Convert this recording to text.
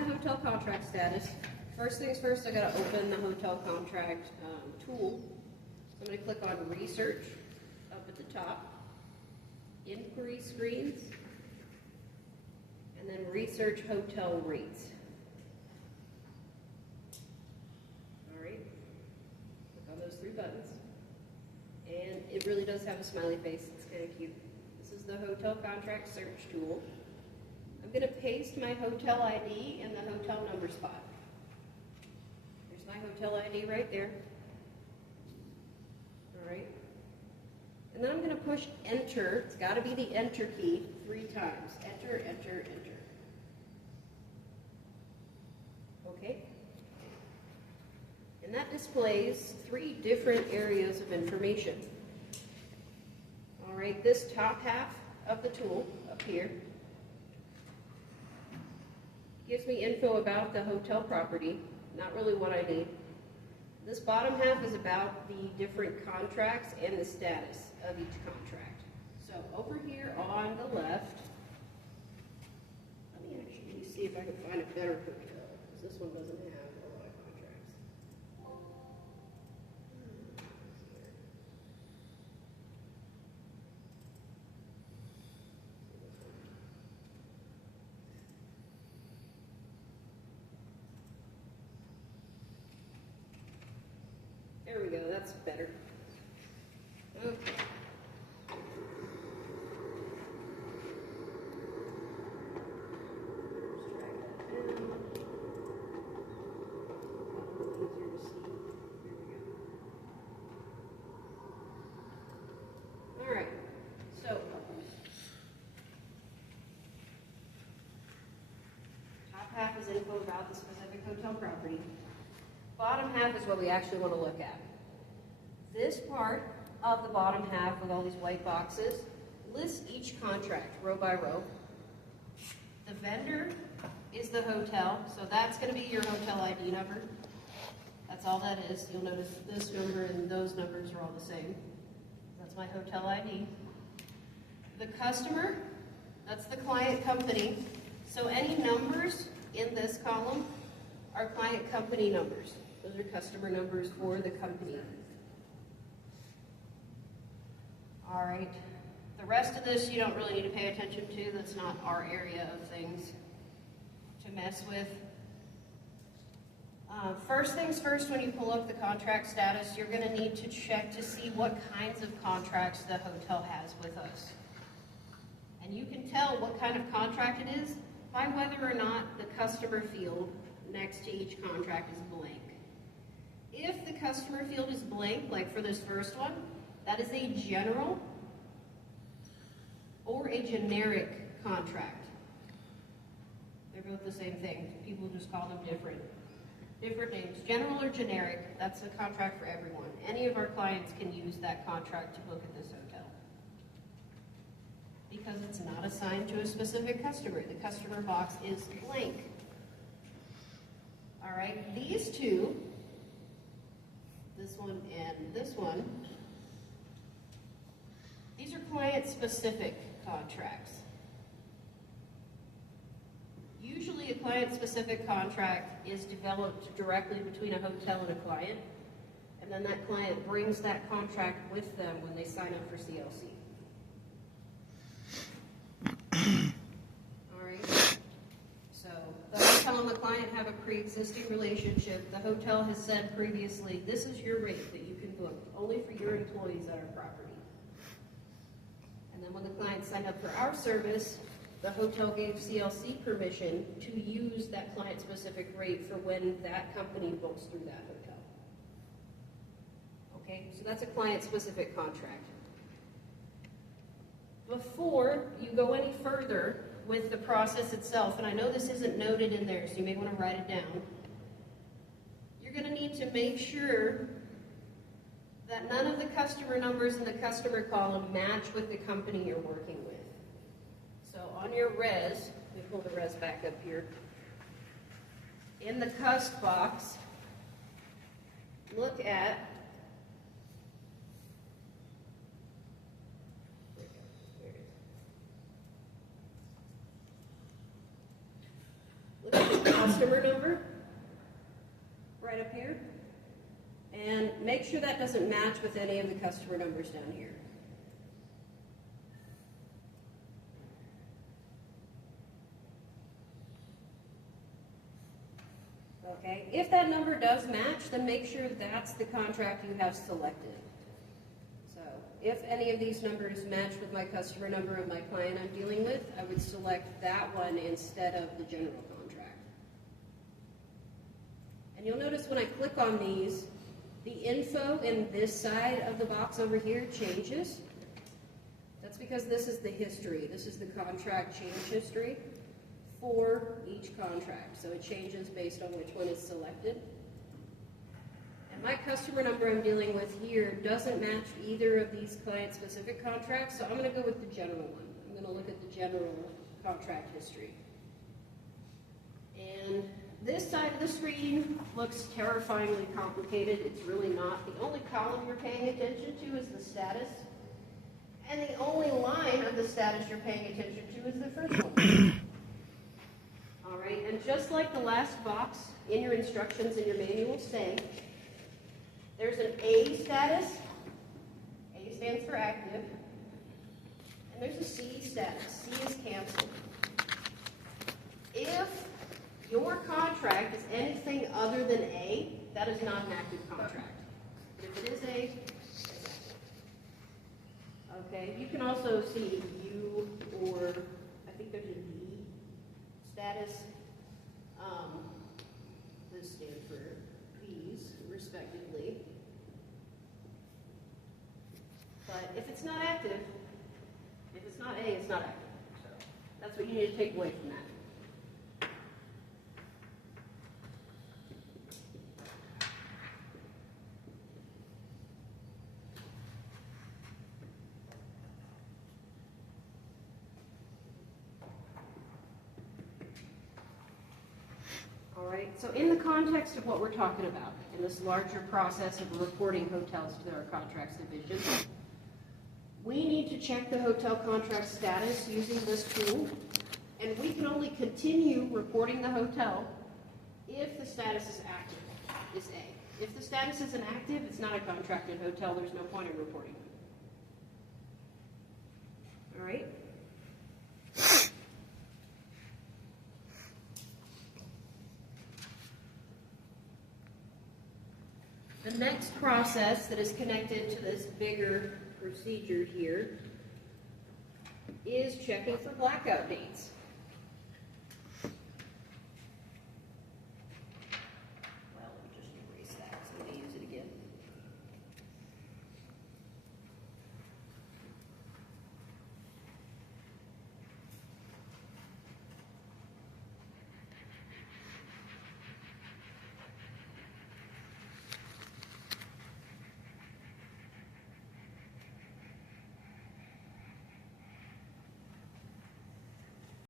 the hotel contract status. First things first, I gotta open the hotel contract tool. So I'm gonna click on Research up at the top, Inquiry Screens, and then Research Hotel Rates. All right, click on those three buttons. And it really does have a smiley face, it's kind of cute. This is the hotel contract search tool. I'm going to paste my hotel ID in the hotel number spot. There's my hotel ID right there. All right. And then I'm going to push enter. It's got to be the enter key 3 times. Enter, enter, enter. Okay. And that displays 3 different areas of information. All right, this top half of the tool up here gives me info about the hotel property, not really what I need. This bottom half is about the different contracts and the status of each contract. So over here on the left, let me actually see if I can find a better hotel, because this one doesn't have a lot of contracts. There we go, that's better. Okay. All right, so top half is info about the specific hotel property. Bottom half is what we actually want to look at. This part of the bottom half with all these white boxes lists each contract row by row. The vendor is the hotel, so that's going to be your hotel ID number. That's all that is. You'll notice this number and those numbers are all the same. That's my hotel ID. The customer, that's the client company. So any numbers in this column are client company numbers. Those are customer numbers for the company. All right. The rest of this you don't really need to pay attention to. That's not our area of things to mess with. First things first, when you pull up the contract status, you're going to need to check to see what kinds of contracts the hotel has with us. And you can tell what kind of contract it is by whether or not the customer field next to each contract is blank. If the customer field is blank, like for this first one, that is a general or a generic contract. They're both the same thing. People just call them different names. General or generic, that's a contract for everyone. Any of our clients can use that contract to book at this hotel, because it's not assigned to a specific customer. The customer box is blank. All right, these two, this one and this one, these are client-specific contracts. Usually a client-specific contract is developed directly between a hotel and a client, and then that client brings that contract with them when they sign up for CLC. All right. So the hotel and the client have a pre-existing relationship. The hotel has said previously, this is your rate that you can book, only for your employees at our property. And then when the client signed up for our service, the hotel gave CLC permission to use that client-specific rate for when that company books through that hotel. Okay, so that's a client-specific contract. Before you go any further with the process itself, and I know this isn't noted in there, so you may want to write it down, you're going to need to make sure that none of the customer numbers in the customer column match with the company you're working with. So on your res, let me pull the res back up here. In the cust box, look at the cust customer number right up here, and make sure that doesn't match with any of the customer numbers down here. Okay, if that number does match, then make sure that's the contract you have selected. So if any of these numbers match with my customer number of my client I'm dealing with, I would select that one instead of the general contract. And you'll notice when I click on these, the info in this side of the box over here changes. That's because this is the history. This is the contract change history for each contract. So it changes based on which one is selected. And my customer number I'm dealing with here doesn't match either of these client-specific contracts, so I'm going to go with the general one. I'm going to look at the general contract history. And this side of the screen looks terrifyingly complicated. It's really not. The only column you're paying attention to is the status, and the only line of the status you're paying attention to is the first one. All right, and just like the last box in your instructions in your manual say, there's an A status. A stands for active. And there's a C status. C is canceled. If your contract is anything other than A, that is not an active contract. But if it is A, okay, you can also see U or I think there's a D status. Those stand for B's, respectively. But if it's not active, if it's not A, it's not active. So that's what you need to take away from that. All right, so in the context of what we're talking about, in this larger process of reporting hotels to our contracts division, we need to check the hotel contract status using this tool, and we can only continue reporting the hotel if the status is active, is A. If the status isn't active, it's not a contracted hotel, there's no point in reporting it. All right? The next process that is connected to this bigger procedure here is checking for blackout dates.